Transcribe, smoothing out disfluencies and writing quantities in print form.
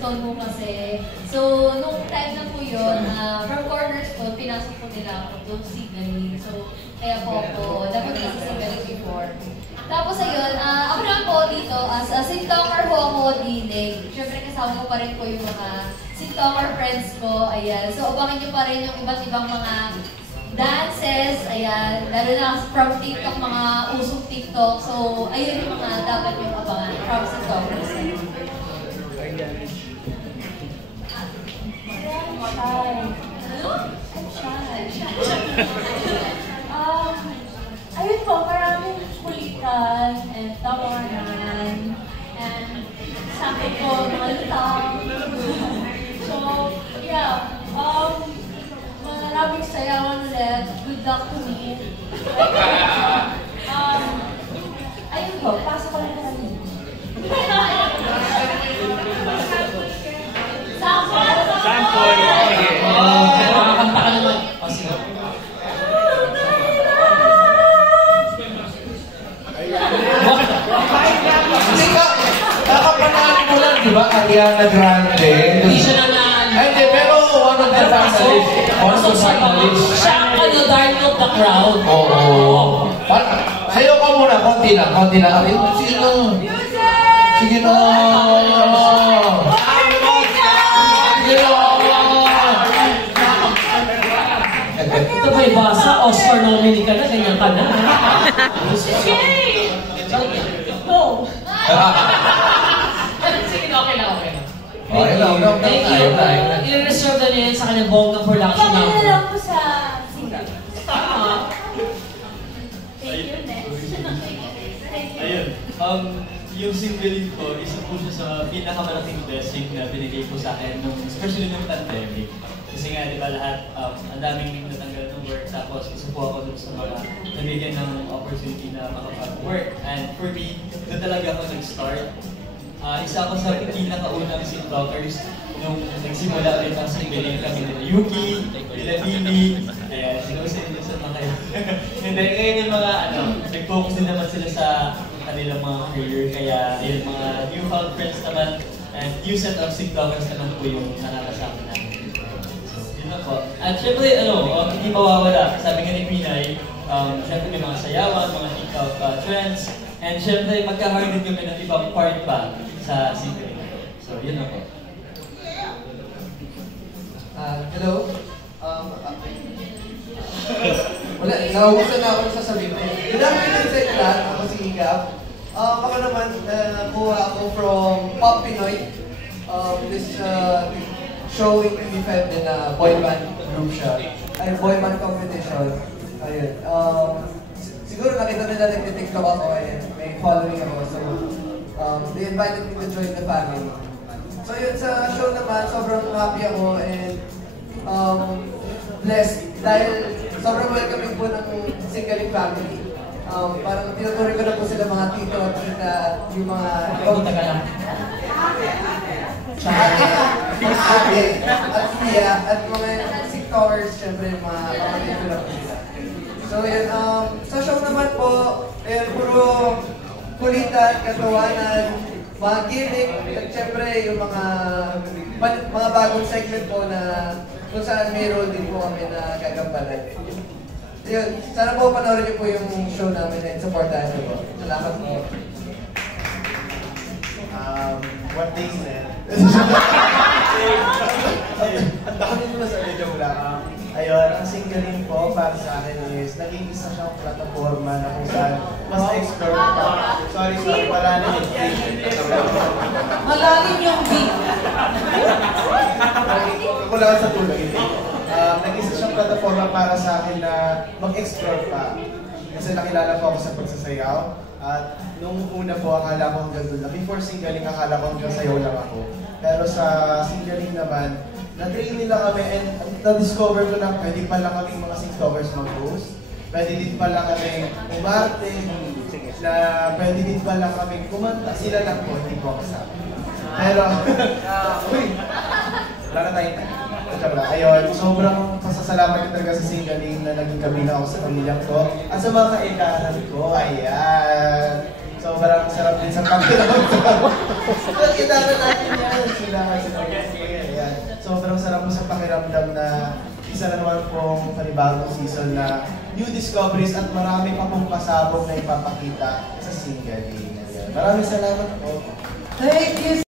milestone mo kasi. So, nung time na po yun, from Cornerstone, pinasok po nila ako doon Sigaling. So, kaya po ako, dapat nasa Sigaling before. Tapos ayun, ako naman po dito, as a TikToker po ako dinig. Siyempre kasama ko pa rin po yung mga TikToker friends ko, ayan. So, abangin nyo pa rin yung iba't ibang mga dances, ayan. Lalo na from TikTok, mga usong TikTok. So, ayun yung mga dapat yung abangan from TikTokers. Ayun po, maraming kulitan and tawanan and sabi ko, malutang. So, yeah, maraming sayawan ulit. Good luck to me. Ayun po, pasok ko lang na kami. Sample! Sample! Kakanta ka naman. Sino? Kakapanaan mo lang, di ba? Ariana Grande. Hindi siya naman. Hindi, pero one of the finalists. Also finalist. Siya ang darling of the crowd. Oo. Sayo ka muna, konti na. Konti na. Sige na. Sige na. Ito ba'y basa? Oscar nominee ka na, ganyan ka na. Sige! No! Sige na, okay na, okay na. Okay lang, Thank you. I-reserve na niya sa kanyang bonggang production Kami na number. lang po sa single. Thank you, next. Ayun. Yung singling ko, isa po siya sa pinakamalaking blessing na binigay po sa akin, especially nung pandemic. Kasi nga, di ba lahat, ang daming natanggal ng work, tapos isa po ako dun sa mga nabigyan ng opportunity na makapag-work. And for me, doon talaga ako nag-start. Isa ako sa pinakaunang TikTokers nung nagsimula ulit ang singling kami nila Yuki, nila Lily, kaya sinusin nyo sa mga kayo. Hindi, ngayon yung mga nag-focus din naman sila sa kanilang mga career, kaya yung mga newfound friends naman and new set of TikTokers naman po yung nakakasama namin. So, yun lang po. At syempre, hindi mawawala. Sabi nga ni Pinay, syempre may mga sayawan, mga TikTok trends, and syempre magkakaroon din kami ng ibang part pa sa singling. So, yun lang po. Hello. Wala, nauusan na ako ng sasabihin ko. Good afternoon sa inyo lahat. Ako si Igap. Ako naman, nakuha ako from Pop Pinoy. This showing in Feb din na boy band group siya. Ay, boy band competition. Ayun. Siguro nakita nila nag-TikTok ako and may following ako. So, they invited me to join the family. So yun, sa show naman, sobrang happy ako and blessed dahil sobrang welcoming po ng singling family. Parang tinutuloy ko na po sila mga tito at tita, yung mga... Punta ka lang. Ate, at tiya, at mga TikTokers, syempre mga kapatid ko na po sila. So yun, sa show naman po, puro kulitan, katawanan, mga gimmick, at syempre yung mga bagong segment po na kung saan may role din po kami na gagampanan. Yun, sana po panoorin niyo po yung show namin and supportahan niyo po. Salamat po. What day is it? Ang dami mo na sa video lang. Ayun, ang singling po para sa akin is naging isa siyang plataforma na kung saan mas explore ko. Sorry, wala na yung Malalim yung beat. Wala sa tuloy. Nag-isa siyang plataforma para sa akin na mag-explore pa. Kasi nakilala po ako sa pagsasayaw. At nung una po, akala ko hanggang doon lang. Before singling, akala ko hanggang sayaw lang ako. Pero sa singling naman, na-train nila kami and na-discover ko na pwede pala kaming mga TikTokers mag-host. Pwede din pala kami umarte. Na pwede din pala kami kumanta. Sila lang po, hindi po kasama. Pero, uy! Wala na tayo. Ayun, sobrang pasasalamat ko talaga sa singling na naging kabila ako sa pamilyang ko. At sa mga kaikanan ko, ayan. Sobrang sarap din sa pagkakita. Nakita na natin yan. sila kasi ayan. Sobrang sarap po sa pakiramdam na isa na naman pong panibagong season na new discoveries at marami pa pong pasabog na ipapakita sa single. Maraming salamat po. Thank you!